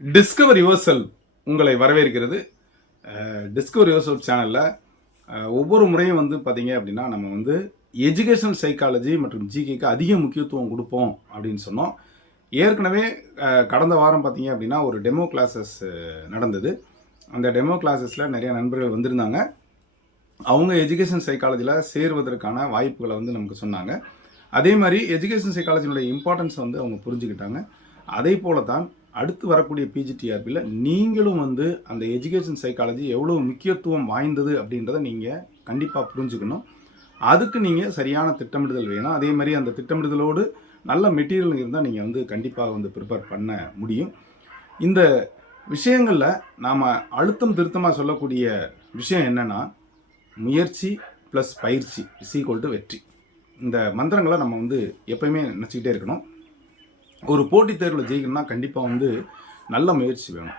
Discover your self உங்களை வரவேற்கிறது. Discover your self சேனலில் ஒவ்வொரு முறையும் பார்த்தீங்க அப்படின்னா நம்ம எஜுகேஷனல் சைக்காலஜி மற்றும் ஜிகேக்கு அதிக முக்கியத்துவம் கொடுப்போம் அப்படின்னு சொன்னோம். ஏற்கனவே கடந்த வாரம் பார்த்தீங்க அப்படின்னா ஒரு டெமோ கிளாஸஸ் நடந்தது. அந்த டெமோ கிளாஸஸில் நிறைய நண்பர்கள் வந்திருந்தாங்க. அவங்க எஜுகேஷன் சைக்காலஜியில் சேருவதற்கான வாய்ப்புகளை நமக்கு சொன்னாங்க. அதே மாதிரி எஜுகேஷன் சைக்காலஜியோட இம்பார்ட்டன்ஸ் அவங்க புரிஞ்சுக்கிட்டாங்க. அதே போல தான் அடுத்து வரக்கூடிய பிஜிடிஆர்பியில் நீங்களும் அந்த எஜுகேஷன் சைக்காலஜி எவ்வளோ முக்கியத்துவம் வாய்ந்தது அப்படின்றத நீங்கள் கண்டிப்பாக புரிஞ்சுக்கணும். அதுக்கு நீங்கள் சரியான திட்டமிடுதல் வேணும். அதே மாதிரி அந்த திட்டமிடுதலோடு நல்ல மெட்டீரியல் இருந்தால் நீங்கள் கண்டிப்பாக ப்ரிப்பேர் பண்ண முடியும். இந்த விஷயங்களில் நாம் அழுத்தம் திருத்தமாக சொல்லக்கூடிய விஷயம் என்னென்னா, முயற்சி ப்ளஸ் பயிற்சி = வெற்றி. இந்த மந்திரங்களை நம்ம எப்பயுமே நினச்சிக்கிட்டே இருக்கணும். ஒரு போட்டித் தேர்வில் ஜெயிக்கணும்னா கண்டிப்பாக நல்ல முயற்சி வேணும்.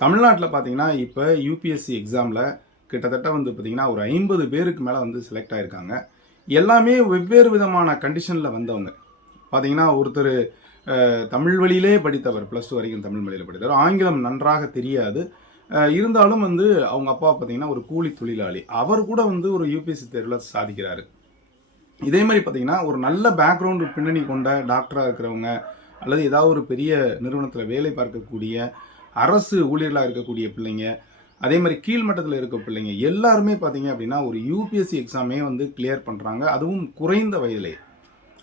தமிழ்நாட்டில் பார்த்தீங்கன்னா இப்போ யூபிஎஸ்சி எக்ஸாமில் கிட்டத்தட்ட பார்த்தீங்கன்னா ஒரு 50 பேருக்கு மேலே செலக்ட் ஆகிருக்காங்க. எல்லாமே வெவ்வேறு விதமான கண்டிஷனில் வந்தவங்க. பார்த்தீங்கன்னா ஒருத்தர் தமிழ் வழியிலே படித்தவர், +2 வரைக்கும் தமிழ் வழியில் படித்தவர். ஆங்கிலம் நன்றாக தெரியாது. இருந்தாலும் அவங்க அப்பா பார்த்தீங்கன்னா ஒரு கூலி தொழிலாளி. அவர் கூட ஒரு யூபிஎஸ்சி தேர்வில் சாதிக்கிறாரு. இதே மாதிரி பார்த்தீங்கன்னா ஒரு நல்ல பேக்ரவுண்டு பின்னணி கொண்ட டாக்டராக இருக்கிறவங்க அல்லது ஏதாவது ஒரு பெரிய நிறுவனத்தில் வேலை பார்க்கக்கூடிய அரசு ஊழியர்களாக இருக்கக்கூடிய பிள்ளைங்க, அதே மாதிரி கீழ்மட்டத்தில் இருக்க பிள்ளைங்க எல்லாருமே பார்த்தீங்க அப்படின்னா ஒரு யூபிஎஸ்சி எக்ஸாமே கிளியர் பண்ணுறாங்க, அதுவும் குறைந்த வயதிலே.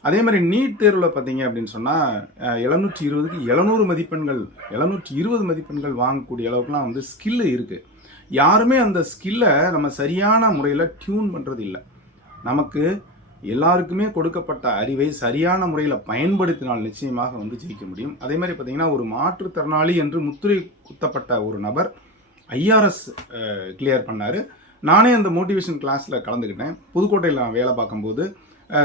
அதே மாதிரி நீட் தேர்வில் பார்த்தீங்க அப்படின்னு சொன்னால் 720க்கு 700 மதிப்பெண்கள் 720 மதிப்பெண்கள் வாங்கக்கூடிய அளவுக்குலாம் ஸ்கில்லு இருக்குது. யாருமே அந்த ஸ்கில்லை நம்ம சரியான முறையில் டியூன் பண்ணுறது இல்லை. நமக்கு எல்லாருக்குமே கொடுக்கப்பட்ட அறிவை சரியான முறையில் பயன்படுத்தினால் நிச்சயமாக ஜெயிக்க முடியும். அதே மாதிரி பார்த்தீங்கன்னா ஒரு மாற்றுத்திறனாளி என்று முத்திரை குத்தப்பட்ட ஒரு நபர் ஐஆர்எஸ் கிளியர் பண்ணார். நானே அந்த மோட்டிவேஷன் கிளாஸில் கலந்துக்கிட்டேன். புதுக்கோட்டையில் நான் வேலை பார்க்கும்போது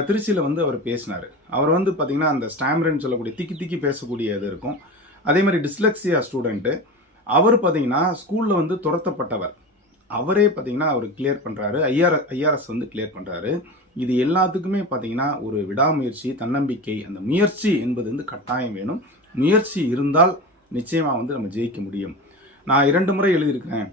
திருச்சியில் அவர் பேசினார். அவர் பார்த்தீங்கன்னா அந்த ஸ்டாமரின்னு சொல்லக்கூடிய திக்கி பேசக்கூடிய இது இருக்கும். அதே மாதிரி டிஸ்லெக்சியா ஸ்டூடெண்ட்டு. அவர் பார்த்தீங்கன்னா ஸ்கூலில் துரத்தப்பட்டவர். அவரே பார்த்தீங்கன்னா அவர் கிளியர் பண்ணுறாரு. ஐஆர்எஸ் கிளியர் பண்ணுறாரு. இது எல்லாத்துக்குமே பார்த்தீங்கன்னா ஒரு விடாமுயற்சி, தன்னம்பிக்கை, அந்த முயற்சி என்பது கட்டாயம் வேணும். முயற்சி இருந்தால் நிச்சயமாக நம்ம ஜெயிக்க முடியும். நான் 2 முறை எழுதியிருக்கேன்,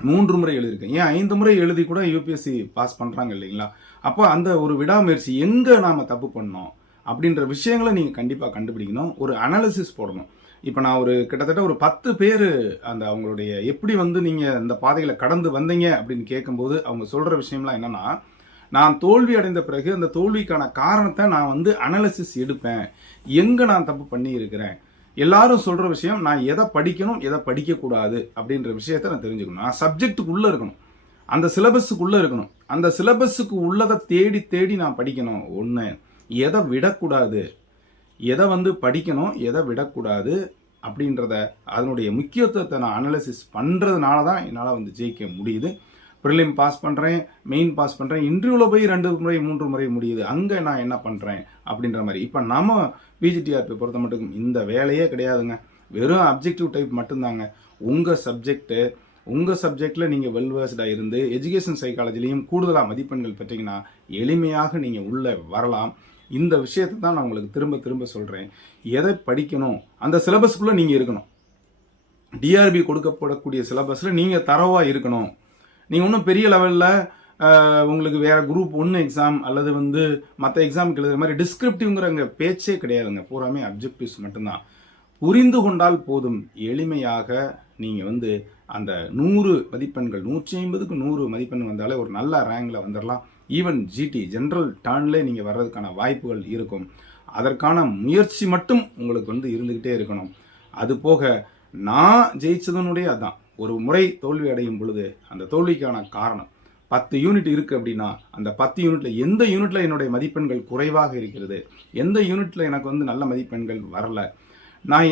3 முறை எழுதியிருக்கேன், ஏன் 5 முறை எழுதி கூட யூபிஎஸ்சி பாஸ் பண்ணுறாங்க இல்லைங்களா? அப்போ அந்த ஒரு விடாமுயற்சி எங்கே நாம் தப்பு பண்ணோம் அப்படின்ற விஷயங்களை நீங்கள் கண்டிப்பாக கண்டுபிடிக்கணும். ஒரு அனாலிசிஸ் போடணும். இப்போ நான் கிட்டத்தட்ட ஒரு 10 பேர் அந்த அவங்களுடைய எப்படி நீங்கள் இந்த பாதைகளை கடந்து வந்தீங்க அப்படின்னு கேட்கும்போது அவங்க சொல்கிற விஷயம்லாம் என்னென்னா, நான் தோல்வி அடைந்த பிறகு அந்த தோல்விக்கான காரணத்தை நான் அனாலிசிஸ் எடுப்பேன், எங்கே நான் தப்பு பண்ணி இருக்கிறேன். எல்லாரும் சொல்கிற விஷயம், நான் எதை படிக்கணும் எதை படிக்கக்கூடாது அப்படின்ற விஷயத்தை நான் தெரிஞ்சுக்கணும். நான் சப்ஜெக்டுக்குள்ளே இருக்கணும், அந்த சிலபஸுக்குள்ளே இருக்கணும். அந்த சிலபஸுக்கு உள்ளதை தேடி தேடி நான் படிக்கணும். ஒன்று, எதை விடக்கூடாது, எதை படிக்கணும் எதை விடக்கூடாது அப்படின்றத அதனுடைய முக்கியத்துவத்தை நான் அனாலிசிஸ் பண்ணுறதுனால தான் என்னால் ஜெயிக்க முடியுது. ப்ரிலிம் பாஸ் பண்ணுறேன், மெயின் பாஸ் பண்ணுறேன், இன்டர்வியூவில் போய் 2 முறை 3 முறை முடியுது. அங்கே நான் என்ன பண்ணுறேன் அப்படின்ற மாதிரி. இப்போ நம்ம பிஜிடிஆர்பி பொறுத்த மட்டும் இந்த வேலையே கிடையாதுங்க. வெறும் அப்ஜெக்டிவ் டைப் மட்டும்தாங்க. உங்கள் சப்ஜெக்டில் நீங்கள் வெல்வர்ஸ்டாக இருந்து எஜுகேஷன் சைக்காலஜிலையும் கூடுதலாக மதிப்பெண்கள் பெற்றீங்கன்னா எளிமையாக நீங்கள் உள்ளே வரலாம். இந்த விஷயத்தை தான் நான் உங்களுக்கு திரும்ப திரும்ப சொல்கிறேன். எதை படிக்கணும் அந்த சிலபஸ்க்குள்ளே நீங்கள் இருக்கணும். டிஆர்பி கொடுக்கப்படக்கூடிய சிலபஸில் நீங்கள் தரவாக இருக்கணும். நீங்கள் ஒன்றும் பெரிய லெவலில் உங்களுக்கு வேறு குரூப் 1 எக்ஸாம் அல்லது மற்ற எக்ஸாமுக்கு எழுதுகிற மாதிரி டிஸ்கிரிப்டிவ்ங்கிற பேச்சே கிடையாதுங்க. பூராமே அப்ஜெக்டிவ்ஸ் மட்டும்தான். புரிந்து கொண்டால் போதும். எளிமையாக நீங்கள் அந்த 100 மதிப்பெண்கள் 150க்கு 100 மதிப்பெண் வந்தாலே ஒரு நல்ல ரேங்கில் வந்துடலாம். ஈவன் ஜிடி ஜென்ரல் டர்ன்லேயே நீங்கள் வர்றதுக்கான வாய்ப்புகள் இருக்கும். அதற்கான முயற்சி மட்டும் உங்களுக்கு இருந்துக்கிட்டே இருக்கணும். அது போக நான் ஜெயிச்சதனுடைய அதான், ஒரு முறை தோல்வி அடையும் பொழுது அந்த தோல்விக்கான காரணம் 10 யூனிட் இருக்குது அப்படின்னா அந்த 10 யூனிட்டில் எந்த யூனிட்டில் என்னுடைய மதிப்பெண்கள் குறைவாக இருக்கிறது, எந்த யூனிட்டில் எனக்கு நல்ல மதிப்பெண்கள் வரல,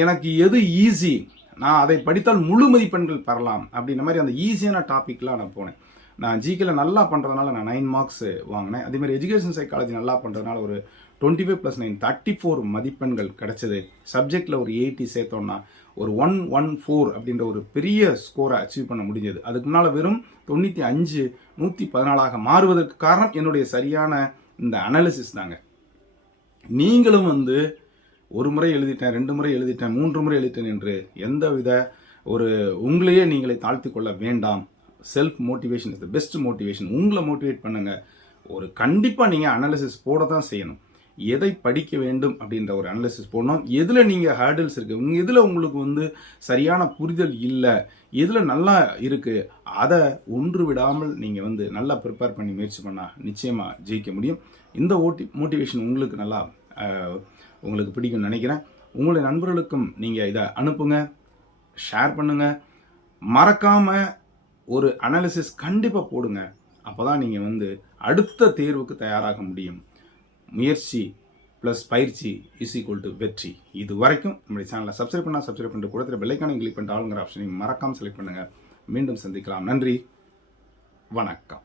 எனக்கு எது ஈஸி, நான் அதை படித்தால் முழு மதிப்பெண்கள் பெறலாம் அப்படின்ற மாதிரி அந்த ஈஸியான டாப்பிக்லாம் நான் போனேன். நான் ஜிகேல நல்லா பண்ணுறதுனால நான் 9 மார்க்ஸ் வாங்கினேன். அதேமாதிரி எஜுகேஷன் சைக்காலஜி நல்லா பண்ணுறதுனால ஒரு 25+9 34 மதிப்பெண்கள் கிடச்சிது. சப்ஜெக்டில் ஒரு 80 சேர்த்தோன்னா ஒரு 114 அப்படின்ற ஒரு பெரிய ஸ்கோரை அச்சீவ் பண்ண முடிஞ்சது. அதுக்கு முன்னால் வெறும் 95 114ஆக மாறுவதற்கு காரணம் என்னுடைய சரியான இந்த அனாலிசிஸ் தாங்க. நீங்களும் ஒரு முறை எழுதிட்டேன், 2 முறை எழுதிட்டேன், 3 முறை எழுதிட்டேன் என்று எந்தவித ஒரு உங்களையே நீங்களே தாழ்த்தி கொள்ள வேண்டாம். Self motivation is the best motivation. உங்களை மோட்டிவேட் பண்ணுங்க. ஒரு கண்டிப்பாக நீங்கள் அனாலிசிஸ் போட தான் செய்யணும். எதை படிக்க வேண்டும் அப்படின்ற ஒரு அனாலிசிஸ் போடணும். எதில் நீங்கள் ஹேர்டில்ஸ் இருக்குது, எதில் உங்களுக்கு வந்து சரியான புரிதல் இல்லை, எதில் நல்லா இருக்குது, அதை ஒன்று விடாமல் நீங்கள் வந்து நல்லா ப்ரிப்பேர் பண்ணி முயற்சி பண்ணால் நிச்சயமாக ஜெயிக்க முடியும். இந்த மோட்டிவேஷன் உங்களுக்கு நல்லா உங்களுக்கு பிடிக்கும்னு நினைக்கிறேன். உங்களுடைய நண்பர்களுக்கும் நீங்கள் இதை அனுப்புங்க, ஷேர் பண்ணுங்கள். மறக்காமல் ஒரு அனாலிசிஸ் கண்டிப்பாக போடுங்க. அப்போ தான் நீங்கள் வந்து அடுத்த தேர்வுக்கு தயாராக முடியும். முயற்சி ப்ளஸ் பயிற்சி இஸ் ஈக்குவல் டு வெற்றி. இது வரைக்கும் நம்முடைய சேனலை சப்ஸ்கிரைப் பண்ணிட்டு கூட பெல்லைக்கான கிளிக் பண்ணிட்டு ஆளுங்கிற ஆப்ஷனையும் மறக்காமல் செலக்ட் பண்ணுங்கள். மீண்டும் சந்திக்கலாம். நன்றி, வணக்கம்.